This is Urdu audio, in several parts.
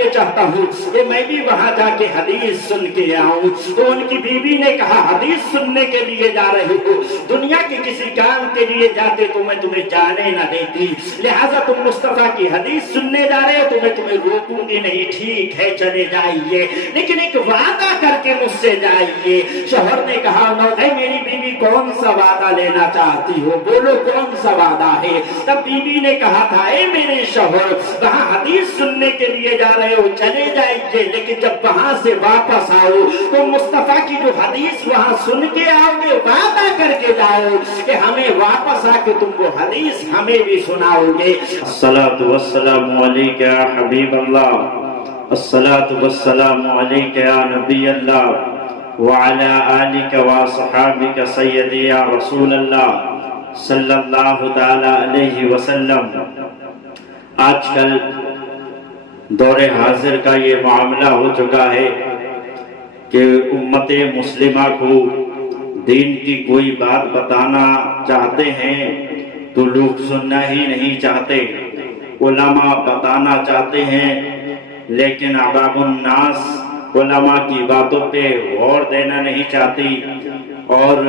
یہ چاہتا ہوں کہ میں بھی وہاں جا کے حدیث سن کے آؤں. تو ان کی بیوی نے کہا حدیث سننے کے لیے جا رہے ہو, دنیا کے کسی کام کے لیے جاتے تو میں تمہیں جانے نہ دیتی, لہذا تم مصطفیٰ کی حدیث سننے جا رہے ہو تو میں تمہیں روکوں گی نہیں, ٹھیک ہے چلے جائیے لیکن ایک وعدہ کر کے مجھ سے جائیے. شوہر نے کہا اے میری بیوی کون سا وعدہ لینا چاہتی ہو, بولو کون سا وعدہ ہے. تب بیوی نے کہا تھا اے میرے شوہر وہاں حدیث سننے کے لیے جا رہے ہو چلے جائیے, لیکن جب وہاں سے واپس آؤ تو مصطفیٰ کی جو حدیث وہاں سن کے آؤ گے وعدہ کر کے جاؤ کہ ہمیں واپس آ کے تم کو حدیث ہمیں بھی سناؤ گے. الصلاۃ والسلام علیک یا حبیب اللہ, الصلاۃ والسلام علیک یا نبی اللہ, وعلی آلک وصحابک سیدی یا رسول اللہ صلی اللہ تعالی علیہ وسلم. آج کل دور حاضر کا یہ معاملہ ہو چکا ہے کہ امت مسلمہ کو دین کی کوئی بات بتانا چاہتے ہیں تو لوگ سننا ہی نہیں چاہتے. علماء بتانا چاہتے ہیں لیکن عوام الناس علماء کی باتوں پہ غور دینا نہیں چاہتی اور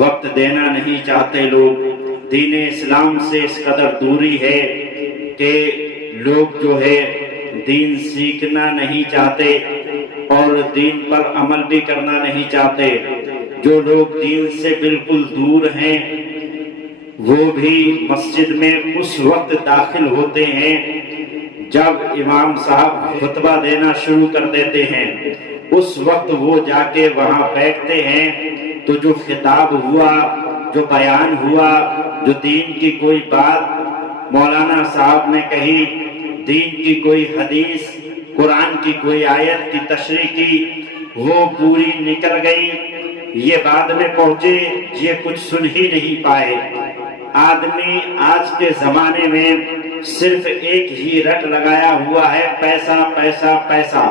وقت دینا نہیں چاہتے. لوگ دین اسلام سے اس قدر دوری ہے کہ لوگ جو ہے دین سیکھنا نہیں چاہتے اور دین پر عمل بھی کرنا نہیں چاہتے. جو لوگ دین سے بالکل دور ہیں وہ بھی مسجد میں اس وقت داخل ہوتے ہیں جب امام صاحب خطبہ دینا شروع کر دیتے ہیں. اس وقت وہ جا کے وہاں بیٹھتے ہیں تو جو خطاب ہوا, جو بیان ہوا, جو دین کی کوئی بات مولانا صاحب نے کہی, دین کی کوئی حدیث, قرآن کی کوئی آیت کی تشریح کی, وہ پوری نکل گئی. یہ بعد میں پہنچے, یہ کچھ سن ہی نہیں پائے. آدمی آج کے زمانے میں صرف ایک ہی رٹ لگایا ہوا ہے, پیسہ پیسہ پیسہ,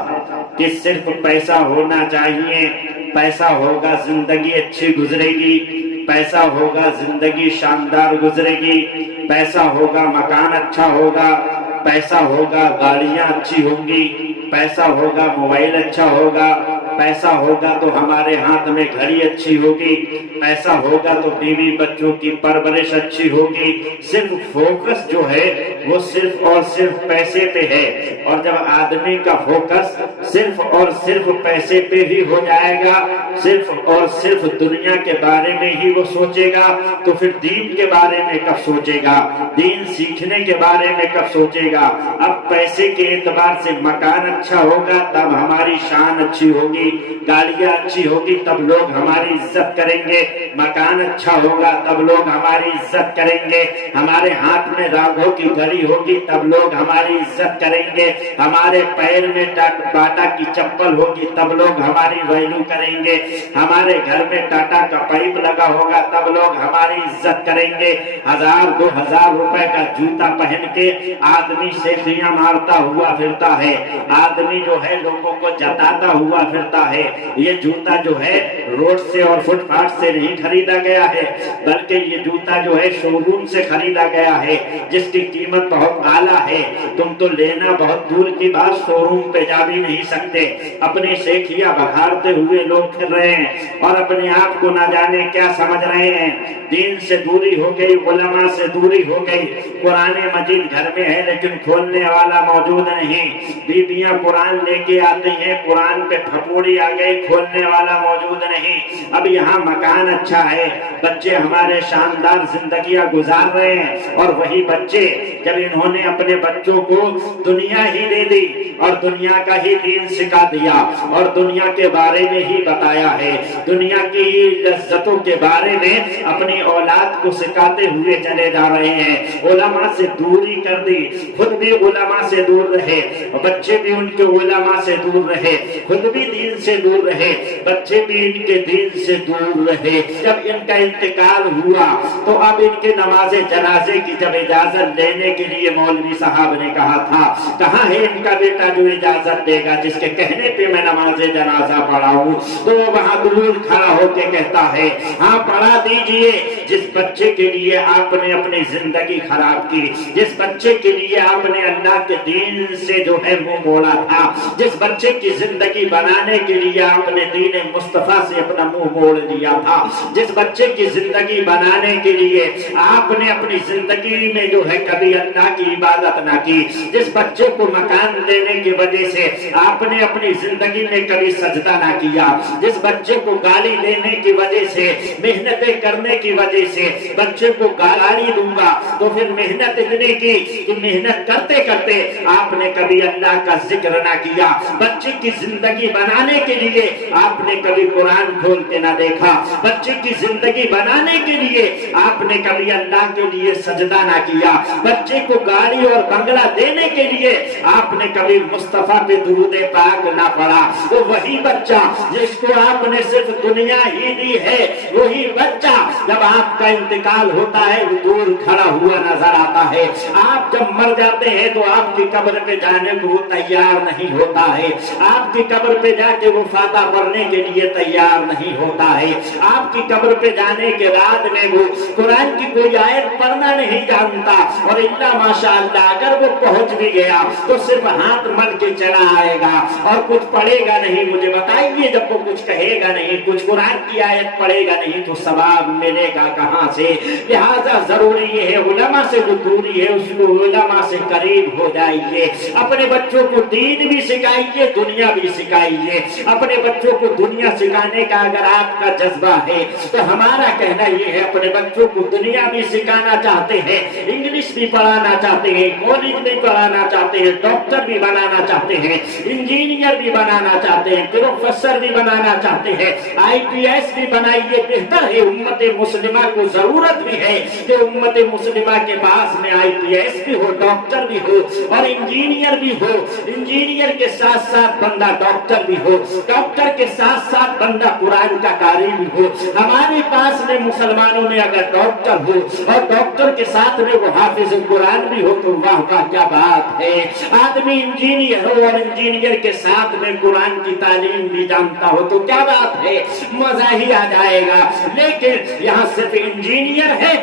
کہ صرف پیسہ ہونا چاہیے, پیسہ ہوگا زندگی اچھی گزرے گی, پیسہ ہوگا زندگی شاندار گزرے گی, پیسہ ہوگا مکان اچھا ہوگا, پیسہ ہوگا گاڑیاں اچھی ہوں گی, پیسہ ہوگا موبائل اچھا ہوگا, پیسہ ہوگا تو ہمارے ہاتھ میں گھڑی اچھی ہوگی, پیسہ ہوگا تو بیوی بچوں کی پرورش اچھی ہوگی. صرف فوکس جو ہے وہ صرف اور صرف پیسے پہ ہے, اور جب آدمی کا فوکس صرف اور صرف پیسے پہ ہی ہو جائے گا, صرف اور صرف دنیا کے بارے میں ہی وہ سوچے گا, تو پھر دین کے بارے میں کب سوچے گا, دین سیکھنے کے بارے میں کب سوچے گا. اب پیسے کے اعتبار سے مکان اچھا ہوگا تب ہماری شان اچھی ہوگی, گاڑیاں اچھی ہوگی تب لوگ ہماری عزت کریں گے, مکان اچھا ہوگا تب لوگ ہماری عزت کریں گے, ہمارے ہاتھ میں راگھو کی گھڑی ہوگی تب لوگ ہماری عزت کریں گے, ہمارے پیر میں ٹاٹا کی چپل ہوگی تب لوگ ہماری ویلو کریں گے, ہمارے گھر میں ٹاٹا کا پائپ لگا ہوگا تب لوگ ہماری عزت کریں گے. 1000-2000 روپے کا جوتا پہن کے آدمی سیخیاں مارتا ہوا پھرتا ہے, آدمی جو ہے لوگوں کو جتاتا ہوا پھرتا ہے. یہ جوتا جو ہے روڈ سے اور فٹ پاتھ سے نہیں خریدا گیا ہے, بلکہ یہ جوتا جو ہے شو روم سے خریدا گیا ہے جس کی قیمت بہت اعلیٰ ہے. تم تو لینا بہت دور کی بات, شو روم پہ جا بھی نہیں سکتے. اپنی سیکھیاں بکھارتے ہوئے لوگ پھر رہے ہیں اور اپنے آپ کو نہ جانے کیا سمجھ رہے ہیں. دین سے دوری ہو گئی, علماء سے دوری ہو گئی. قرآن مجید گھر میں ہے لیکن کھولنے والا موجود نہیں. بیویاں قرآن لے کے آتی ہیں, قرآن پہ پھپوڑی آ گئی, کھولنے والا موجود نہیں. اب یہاں مکان اچھا ہے, بچے ہمارے شاندار زندگیاں گزار رہے ہیں, اور وہی بچے جب انہوں نے اپنے بچوں کو دنیا ہی دے دی اور دنیا کا ہی دین سکھا دیا اور دنیا کے بارے میں ہی بتایا ہے, دنیا کی لذتوں کے بارے میں اپنی اولاد کو سکھاتے ہوئے چلے جا رہے ہیں. علماء سے دوری کر دی, خود بھی علماء سے دور رہے, بچے بھی ان کے علماء سے دور رہے, خود بھی دین دین سے دور رہے، بچے بھی ان کے دین سے دور رہے۔ جب ان کا انتقال ہوا تو اب ان کے نماز جنازے کی جب اجازت لینے کے لیے مولوی صاحب نے کہا تھا، کہاں ہے ان کا بیٹا جو اجازت دے گا جس کے کہنے پہ میں نماز جنازہ پڑھاؤں؟ تو وہ وہاں دور کھڑا ہو کے کہتا ہے، ہاں پڑھا دیجئے، جس بچے کے لیے آپ نے اپنی زندگی خراب کی، جس بچے کے لیے آپ نے اللہ کے دین سے جو ہے منہ موڑا تھا، جس بچے کی زندگی بنانے کے لیے آپ نے دین مصطفیٰ سے اپنا منہ موڑ لیا تھا، جس بچے کی زندگی بنانے کے لیے آپ نے اپنی زندگی میں جو ہے کبھی اللہ کی عبادت نہ کی، جس بچے کو مکان دینے کی وجہ سے آپ نے اپنی زندگی میں کبھی سجدہ نہ کیا، جس بچے کو گالی دینے کی وجہ سے، محنتیں کرنے کی وجہ سے بچے کو گالی دوں گا تو پھر محنت اتنی کی کہ محنت کرتے کرتے آپ نے کبھی اللہ کا ذکر نہ کیا، بچے کی زندگی بنانے کے لیے آپ نے کبھی قرآن کھول کے نہ دیکھا، بچے کی زندگی بنانے کے لیے آپ نے کبھی اللہ کے لیے سجدہ نہ کیا، بچے کو گاڑی اور بنگلہ دینے کے لیے آپ نے کبھی مصطفیٰ پہ درود پاک نہ پڑھا، تو وہی بچہ جس کو آپ نے صرف دنیا ہی دی ہے، وہی بچہ جب آپ کا انتقال ہوتا ہے وہ دور کھڑا ہوا نظر آتا ہے۔ آپ جب مر جاتے ہیں تو آپ کی قبر پہ جانے کو وہ تیار نہیں ہوتا ہے، آپ کی قبر پہ جا کے وہ فاتحہ پڑھنے کے لیے تیار نہیں ہوتا ہے، آپ کی قبر پہ جانے کے بعد میں وہ قرآن کی کوئی آیت پڑھنا نہیں جانتا، اور اللہ ماشاءاللہ اگر وہ پہنچ بھی گیا تو صرف ہاتھ مل کے چلا آئے گا اور کچھ پڑھے گا نہیں۔ مجھے بتائیے جب وہ کچھ کہے گا نہیں، کچھ قرآن کی آیت پڑھے گا نہیں تو ثواب ملے گا کہاں سے؟ لہذا ضروری یہ ہے علماء سے جو دوری ہے اس کو علماء سے قریب ہو جائیے، اپنے بچوں کو دین بھی سکھائیے، دنیا بھی سکھائیے۔ اپنے بچوں کو دنیا سکھانے کا اگر آپ کا جذبہ ہے تو ہمارا کہنا یہ ہے اپنے بچوں کو دنیا بھی سکھانا چاہتے ہیں، انگلش بھی پڑھانا چاہتے ہیں، کالج بھی پڑھانا چاہتے ہیں، ڈاکٹر بھی بنانا چاہتے ہیں، انجینئر بھی بنانا چاہتے ہیں، پروفیسر بھی بنانا چاہتے ہیں، IPS بھی بنائیے، بہتر ہے۔ امت مسلمہ کو ضرورت بھی ہے کہ امت مسلمہ کے پاس میں IPS بھی ہو، ڈاکٹر بھی ہو اور انجینئر بھی ہو، انجینئر کے ساتھ ساتھ بندہ ڈاکٹر بھی ہو، ڈاکٹر کے ساتھ ساتھ بندہ قرآن کا قاری بھی ہو۔ ہمارے پاس میں مسلمانوں میں اگر ڈاکٹر ہو اور ڈاکٹر کے ساتھ میں وہ حافظ قرآن بھی ہو تو واہ واہ کیا بات ہے۔ آدمی انجینئر ہو اور انجینئر کے ساتھ میں قرآن کی تعلیم بھی جانتا ہو تو کیا بات ہے، مزہ ہی آ جائے گا۔ لیکن یہاں صرف انجینئر ہے،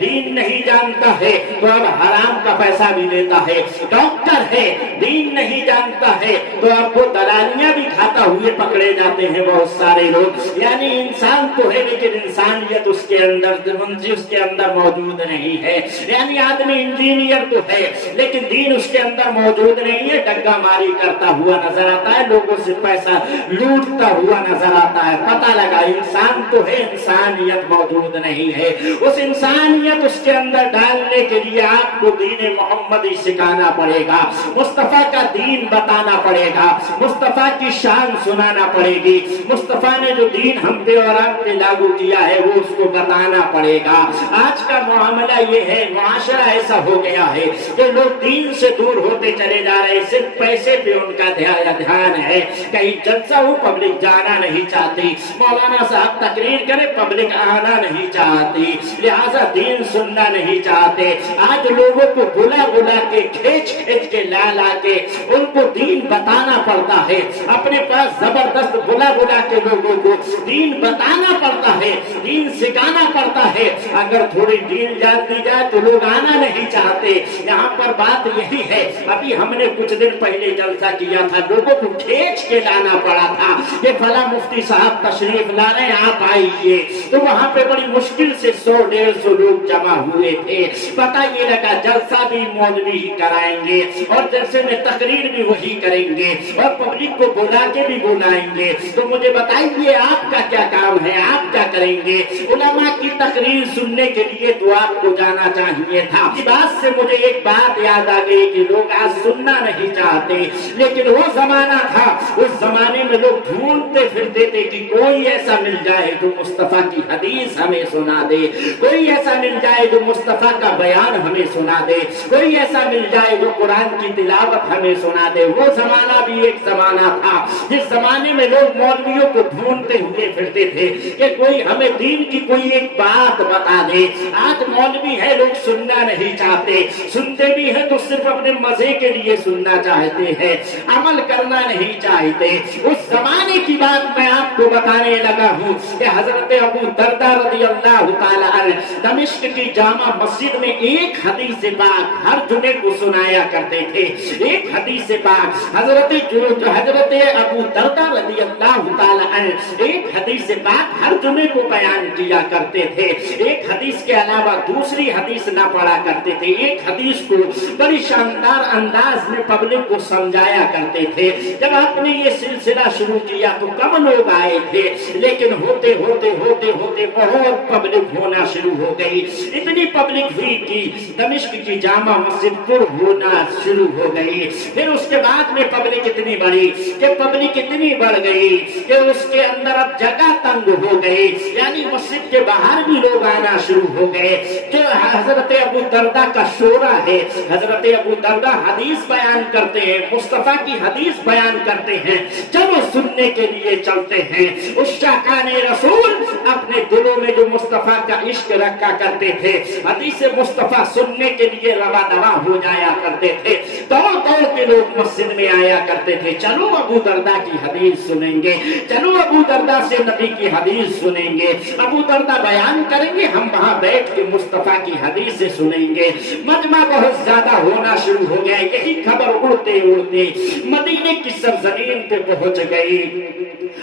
دین نہیں جانتا ہے تو اب حرام کا پیسہ بھی لیتا ہے، ڈاکٹر ہے دین نہیں جانتا ہے تو اب وہ دلالیاں بھی کھاتا ہوئے پکڑے جاتے ہیں بہت سارے لوگ۔ یعنی انسان تو ہے لیکن انسانیت اس کے اندر موجود نہیں ہے۔ یعنی آدمی انجینئر تو ہے لیکن دین اس کے اندر موجود نہیں ہے، ڈگا ماری کرتا ہوا نظر آتا ہے، لوگوں سے پیسہ لوٹتا ہوا نظر آتا ہے۔ پتہ لگا انسان تو ہے، انسانیت موجود نہیں ہے۔ اس انسانیت اس کے اندر ڈالنے کے لیے آپ کو دین محمدی سکھانا پڑے گا، مصطفیٰ کا دین بتانا پڑے گا، مصطفیٰ کی شان سنانا پڑے گی، مصطفیٰ نے جو دین ہم پہ اور آپ پہ لاگو کیا ہے وہ اس کو بتانا پڑے گا۔ آج کا معاملہ یہ ہے، معاشرہ ایسا ہو گیا ہے کہ لوگ دین سے دور ہوتے چلے جا رہے ہیں، صرف پیسے پہ ان کا دھیان ہے، کہیں جلسہ ہو پبلک جانا نہیں چاہتی، مولانا صاحب تقریر کرے پبلک آنا نہیں چاہتی، لہذا دین سننا نہیں چاہتے۔ آج لوگوں کو بلا بلا کے کھینچ کے لا کے ان کو دین بتانا پڑتا ہے، اپنے پاس زبردست بلا بلا کے لوگوں کو دین بتانا پڑتا ہے، دین سکھانا پڑتا ہے۔ اگر تھوڑی دین جان دی جائے تو لوگ آنا نہیں چاہتے۔ یہاں پر بات یہی ہے، ابھی ہم نے کچھ دن پہلے جلسہ کیا تھا، لوگوں کو کھینچ کے لانا پڑا تھا کہ فلاں مفتی صاحب تشریف لا رہے ہیں آپ آئیے، تو وہاں پہ بڑی مشکل سے 100-150 لوگ جمع ہوئے تھے۔ پتہ یہ لگا جلسہ بھی مولوی ہی کرائیں گے اور جلسے میں تقریر بھی وہی کریں گے اور پبلک کو بلا کے بھی بلائیں گے، تو مجھے بتائیے آپ کا کیا کام ہے، آپ کیا کریں گے؟ علماء کی تقریر سننے کے لیے تو آپ کو جانا چاہیے تھا۔ اس بات سے مجھے ایک بات یاد آ گئی کہ لوگ آج سننا نہیں چاہتے، لیکن وہ زمانہ تھا، اس زمانے میں لوگ ڈھونڈتے پھرتے تھے کہ کوئی ایسا مل جائے جو مصطفیٰ کی حدیث ہمیں سنا دے، کوئی ایسا مل جائے جو مصطفیٰ کا بیان ہمیں سنا دے، کوئی ایسا مل جائے جو قرآن کی تلاوت ہمیں سنا دے۔ وہ زمانہ بھی ایک زمانہ تھا جس زمانے میں لوگ مولویوں کو ڈھونڈتے ہوئے پھرتے تھے کہ کوئی ہمیں دین کی کوئی ایک بات بتا دے. آج مولوی ہے لوگ سننا نہیں چاہتے, سنتے بھی ہیں تو صرف اپنے مزے کے لیے سننا چاہتے ہیں, عمل کرنا نہیں چاہتے. اس زمانے کی بات میں آپ کو بتانے لگا ہوں کہ حضرت ابو درداء رضی اللہ تعالی عنہ دمشق کی جامع مسجد میں ایک حدیث پاک ہر جمعے کو سنایا کرتے تھے. ایک حدیث پاک حضرت ابو درداء رضی اللہ تعالی عنہ ایک حدیث پاک ہر جمعے کو بیان کیا کرتے تھے. ایک حدیث کے علاوہ دوسری حدیث نہ پڑھا کرتے تھے. ایک حدیث کو بڑی شاندار انداز میں پبلک کو سمجھایا کرتے تھے. جب آپ نے یہ سلسلہ شروع کیا تو کم لوگ آئے تھے, لیکن ہوتے ہوتے ہوتے ہوتے بہت پبلک ہونا شروع ہو گئی. اتنی پبلک ہوئی کہ دمشق کی جامع مسجد پر ہونا شروع ہو گئی. پھر اس کے بعد میں پبلک اتنی بڑی کہ پبلک اتنی بڑھ گئی کہ اس کے اندر اب جگہ تنگ ہو گئی, یعنی مسجد کے باہر بھی لوگ آنا شروع ہو گئے. جو حضرت ابو درداء کا شورا ہے, حضرت ابو درداء حدیث بیان کرتے ہیں, مصطفیٰ کی حدیث بیان کرتے ہیں, چلو سننے کے لیے چلتے ہیں. اس شاکان رسول اپنے دلوں میں جو مصطفیٰ کا عشق رکھا کرتے تھے, حدیث مصطفیٰ سننے کے لیے روا دوا ہو جایا کرتے تھے. دوڑ دوڑ کے لوگ مسجد میں آیا کرتے تھے, چلو ابو درداء کی حدیث سنیں گے, چلو ابو درداء سے نبی کی حدیث سنیں گے, ابو درداء بیان کریں گے, ہم وہاں بیٹھ کے مصطفیٰ کی حدیث سے سنیں گے. مجمع بہت زیادہ ہونا شروع ہو گیا. یہی خبر اڑتے اڑتے مدینے کی سرزمین پہ پہنچ گئی.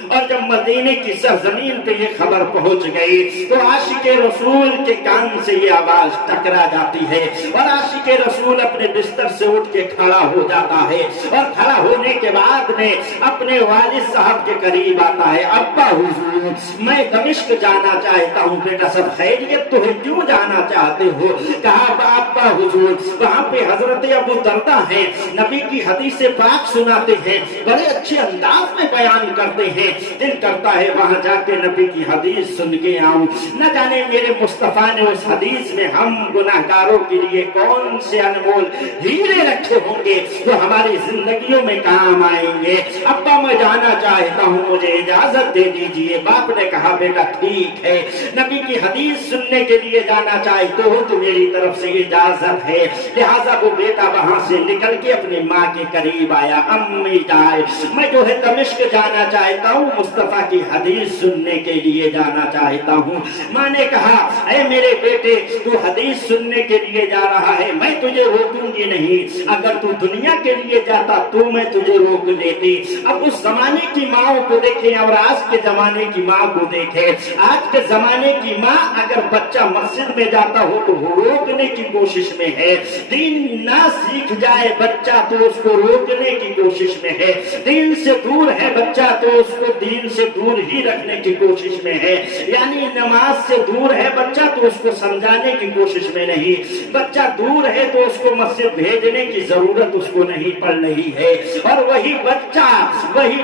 اور جب مدینے کی سرزمین پہ یہ خبر پہنچ گئی تو عاشق رسول کے کان سے یہ آواز ٹکرا جاتی ہے, اور عاشق رسول اپنے بستر سے اٹھ کے کھڑا ہو جاتا ہے, اور کھڑا ہونے کے بعد میں اپنے والد صاحب کے قریب آتا ہے. ابا حضور, میں دمشق جانا چاہتا ہوں. بیٹا سب خیریت تو ہے, کیوں جانا چاہتے ہو؟ کہا ابا حضور, وہاں پہ حضرت ابو درداء ہیں, نبی کی حدیث پاک سناتے ہیں, بڑے اچھے انداز میں بیان کرتے ہیں. دل کرتا ہے وہاں جا کے نبی کی حدیث سن کے آؤں. نہ جانے میرے مصطفیٰ نے اس حدیث میں ہم گناہگاروں کے لیے کون سے انمول ہیرے رکھے ہوں گے جو ہماری زندگیوں میں کام آئیں گے. ابا میں جانا چاہتا ہوں, مجھے اجازت دے دیجئے. باپ نے کہا بیٹا ٹھیک ہے, نبی کی حدیث سننے کے لیے جانا چاہتے ہو تو میری طرف سے اجازت ہے. لہٰذا وہ بیٹا وہاں سے نکل کے اپنی ماں کے قریب آیا. امی جائے, میں جو ہے دمشق جانا چاہتا ہوں, مصطفیٰ کی حدیث سننے کے لیے جانا چاہتا ہوں. ماں نے کہا اے میرے بیٹے, تو حدیث سننے کے لیے جا رہا ہے, میں تجھے روکوں گی نہیں. اگر تو دنیا کے لیے جاتا تو میں تجھے روک لیتی. اب اس زمانے کی ماں کو دیکھیں اور آج کے زمانے کی ماں کو دیکھیں. آج کے زمانے کی ماں اگر بچہ مسجد میں جاتا ہو تو روکنے کی کوشش میں ہے. دین نہ سیکھ جائے بچہ تو اس کو روکنے کی کوشش میں ہے. دین سے دور ہے بچہ تو اس کو دین سے دور ہی رکھنے کی کوشش میں ہے. یعنی نماز سے دور ہے بچہ تو اس کو سمجھانے کی کوشش میں نہیں. بچہ دور ہے تو اس کو مسجد بھیجنے کی ضرورت اس کو نہیں پڑ رہی ہے. اور وہی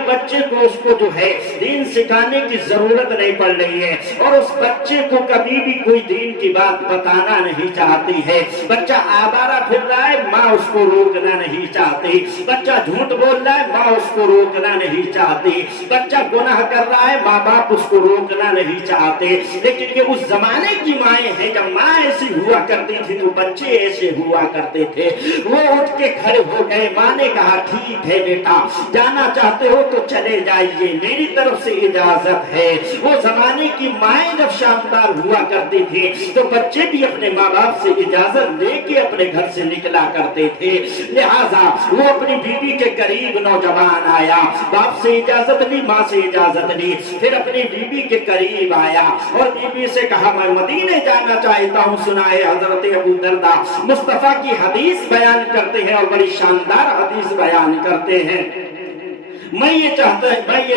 بچے کو اس کو جو ہے دین سکھانے کی ضرورت نہیں پڑ رہی ہے. اور اس بچے کو کبھی بھی کوئی دین کی بات بتانا نہیں چاہتی ہے. بچہ آوارہ پھر رہا ہے, ماں اس کو روکنا نہیں چاہتی. بچہ جھوٹ بول رہا ہے, ماں اس کو روکنا نہیں چاہتی. بچہ گناہ کر رہا ہے, ماں باپ اس کو روکنا نہیں چاہتے. لیکن یہ اس زمانے کی مائیں ہیں. جب ماں ایسی ہوا کرتی تھی تو بچے ایسے ہوا کرتے تھے. وہ اٹھ کے کھڑے ہو گئے. ماں نے کہا ٹھیک ہے بیٹا, جانا چاہتے ہو تو چلے جائیے, میری طرف سے اجازت ہے. وہ زمانے کی مائیں جب شاندار ہوا کرتی تھی تو بچے بھی اپنے ماں باپ سے اجازت لے کے اپنے گھر سے نکلا کرتے تھے. لہذا وہ اپنی بیوی کے قریب نوجوان آیا, باپ سے اجازت لی, ماں سے اجازت لی, پھر اپنی بیوی کے قریب آیا اور بیوی سے کہا میں مدینے جانا چاہتا ہوں. سنائے حضرت ابو درداء مصطفیٰ کی حدیث بیان کرتے ہیں اور بڑی شاندار حدیث بیان کرتے ہیں. میں یہ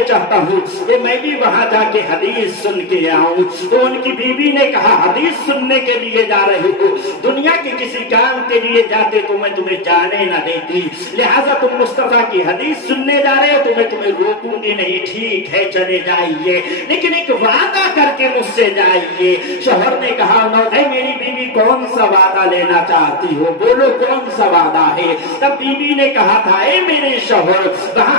چاہتا ہوں کہ میں بھی وہاں جا کے حدیث سن کے آؤں. تو ان کی بیوی نے کہا حدیث سننے کے لیے جا رہے ہو, دنیا کے کسی کام کے لیے جاتے تو میں تمہیں جانے نہ دیتی. لہٰذا تم مصطفیٰ کی حدیث سننے جا رہے ہو تو میں تمہیں روکوں گی نہیں. ٹھیک ہے چلے جائیے, لیکن ایک وعدہ کر کے مجھ سے جائیے. شوہر نے کہا اے میری بیوی کون سا وعدہ لینا چاہتی ہو, بولو کون سا وعدہ ہے. تب بیوی نے کہا تھا اے میرے شوہر, وہاں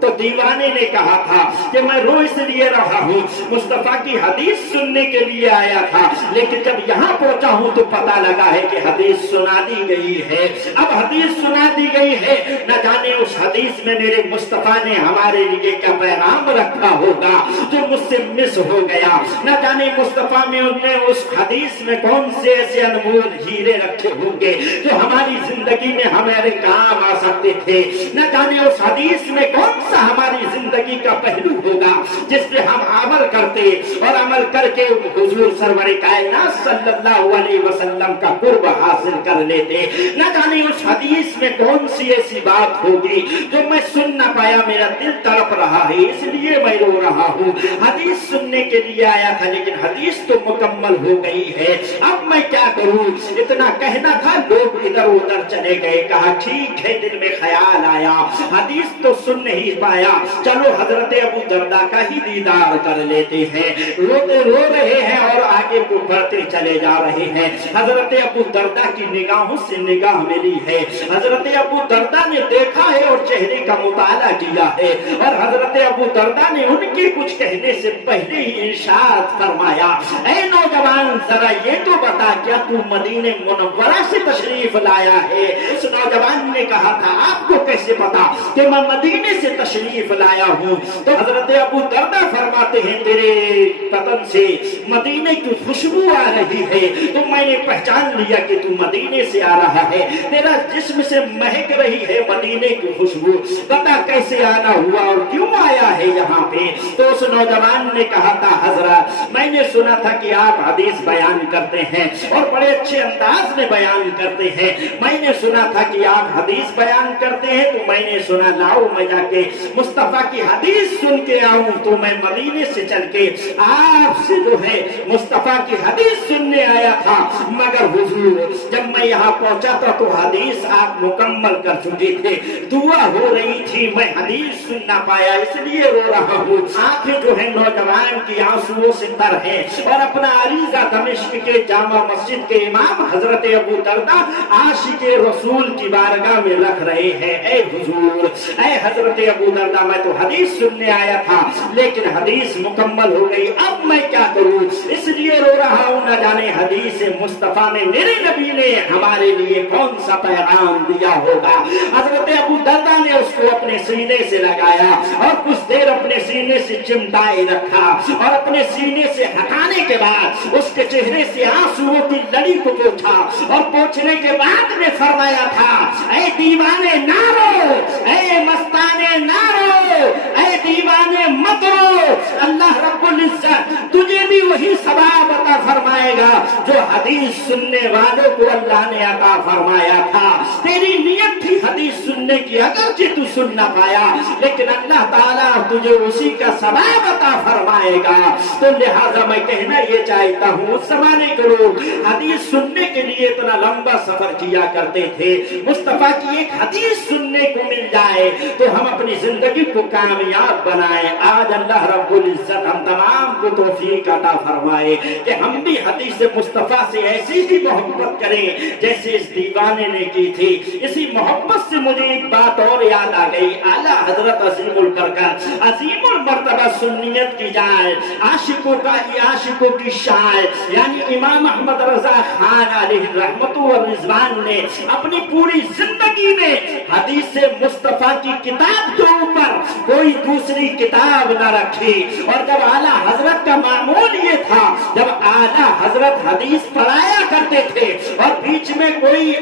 تو دیوانے نے کہا تھا کہ میں رو اس لیے رہا ہوں، مصطفیٰ کی حدیث سننے کے لیے آیا تھا، لیکن جب یہاں پہنچا ہوں تو پتہ لگا ہے کہ حدیث سنا دی گئی ہے۔ اب حدیث سنا دی گئی ہے، نہ جانے اس حدیث میں میرے مصطفیٰ نے ہمارے لیے کیا پیغام رکھا ہوگا جو مجھ سے مس ہو گیا، نہ جانے مصطفیٰ میں انہیں اس حدیث میں کون سے ایسے انمول ہیرے رکھے ہوں گے جو ہماری زندگی میں ہمارے کام آ سکتے تھے، نہ جانے اس حدیث میں کون سا ہماری زندگی کا پہلو ہوگا جس پہ ہم عمل کرتے اور عمل کر کے حضور سرور کائنات صلی اللہ علیہ وسلم کا قرب حاصل کر لیتے، نہ جانے اس حدیث میں کون سی ایسی بات ہوگی جو میں سن نہ پایا، میرا دل تڑپ رہا ہے اس لیے میں رو رہا ہوں۔ حدیث سننے کے لیے آیا تھا لیکن حدیث تو مکمل ہو گئی ہے، اب میں کیا کروں؟ اتنا کہنا تھا، لوگ ادھر ادھر چلے گئے، کہا ٹھیک ہے، دل میں خیال آیا حدیث تو سن نہیں پایا، چلو حضرت ابو درداء کا ہی دیدار کر لیتے ہیں۔ رو رہے ہیں اور آگے کو بڑھتے چلے جا رہے ہیں۔ حضرت ابو درداء کی نگاہوں سے نگاہ ملی ہے، حضرت ابو درداء نے دیکھا ہے اور چہرے کا مطالعہ کیا ہے، اور حضرت ابو درداء نے ان کے کچھ کہنے سے پہلے ہی ارشاد فرمایا، اے نوجوان ذرا یہ تو بتا کیا تو مدینہ منورہ سے تشریف لایا ہے؟ اس نوجوان نے کہا تھا آپ کو کیسے پتا کہ میں مدینے سے تشریف لایا ہوں؟ تو حضرت ابو درداء فرماتے ہیں تیرے بدن سے مدینے کی خوشبو آ رہی ہے، تو میں نے پہچان لیا کہ تو مدینے سے آ رہا ہے، تیرا جسم سے مہک رہی ہے مدینے کی خوشبو، بتا کیسے آنا ہوا اور کیوں آیا ہے یہاں پہ؟ تو اس نوجوان نے کہا تھا حضرت میں نے سنا تھا کہ آپ حدیث بیان کرتے ہیں اور بڑے اچھے انداز میں بیان کرتے ہیں، میں نے سنا تھا کہ آپ حدیث بیان کرتے ہیں، تو میں نے سنا لاؤ میں جا کے مصطفیٰ کی حدیث سن کے آؤں، تو میں مدینے سے چل کے آپ سے جو ہے مصطفیٰ کی حدیث سننے آیا تھا، مگر حضور جب میں یہاں پہنچا تھا تو حدیث آپ مکمل کر چکے تھے، دعا ہو رہی تھی، میں حدیث سن نہ پایا اس لیے رو رہا ہوں۔ آنکھیں جو ہے نوجوان کی آنسوؤں سے تر ہے اور اپنا عریضہ دمشق کے جامع مسجد کے امام حضرت ابو درداء عاشق رسول کی بارگاہ میں رکھ رہے ہیں، اے حضور، اے حضرت ابو درداء میں تو حدیث سننے آیا تھا لیکن حدیث مکمل ہو گئی، اب میں کیا کروں؟ اس لیے رو رہا ہوں، نہ جانے حدیث مصطفیٰ میں میرے نبی نے ہمارے لیے کون سا پیغام دیا ہوگا۔ حضرت ابو درداء نے اس کو اپنے سینے سے لگایا اور کچھ دیر اپنے سینے سے چمٹائے رکھا اور اپنے سینے سے ہٹانے کے بعد اس کے چہرے سے آنسوؤں کی لڑی کو پوچھا اور پوچھنے کے بعد نے فرمایا تھا، اے دیوانے نہ رو، اے مستانے نہ رو، اے دیوانے مت رو، اللہ رب العزت تجھے بھی وہی ثواب عطا فرمائے گا جو حدیث سننے والوں کو اللہ نے عطا فرمایا تھا۔ تیری نیت تھی حدیث سننے کی، اگرچہ تو سن نہ پایا لیکن اللہ تعالیٰ تجھے اسی کا ثواب عطا فرمائے گا۔ تو لہذا میں کہنا یہ چاہتا ہوں، اس زمانے کے لوگ حدیث سننے کے لیے اتنا لمبا سفر کیا کرتے تھے، مصطفیٰ کی ایک حدیث سننے کو مل جائے تو ہم اپنی زندگی کو کامیاب بنائیں۔ آج اللہ رب العزت ہم تمام کو توفیق عطا فرمائے کہ ہم بھی حدیث مصطفیٰ سے ایسی ہی محبت کریں جیسے اس دیوانے نے کی تھی۔ اسی محبت سے مجھے ایک بات اور یاد آ گئی، اعلیٰ حضرت عظیم البرکت عظیم المرتبہ سنیت کی جائے، عاشقوں کی شاعر یعنی امام احمد رضا خان علیہ رحمت و رضوان نے اپنی پوری زندگی میں حدیث مصطفیٰ کی کتاب کے اوپر کوئی دوسری کتاب نہ رکھی، اور جب اعلیٰ حضرت کا معمول یہ تھا جب اعلیٰ حضرت حدیث پڑھایا کرتے تھے اور بیچ میں کوئی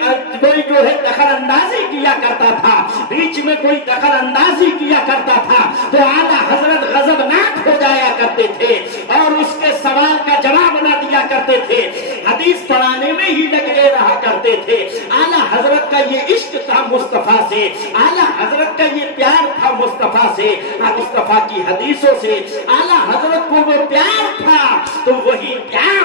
جو ہے دخل اندازی کیا کرتا تھا، بیچ میں کوئی دخل اندازی کیا کرتا تھا تو اعلیٰ حضرت غضبناک ہو جایا کرتے تھے اور اس کے سوال کا جواب نہ دیا کرتے تھے، حدیث پڑھانے میں ہی لگے رہا کرتے تھے۔ اعلیٰ حضرت کا یہ عشق تھا مصطفیٰ سے، اعلیٰ حضرت کا یہ پیار تھا مصطفیٰ سے، مصطفیٰ کی حدیثوں سے اعلیٰ حضرت کو وہ پیار تھا، تو وہی پیار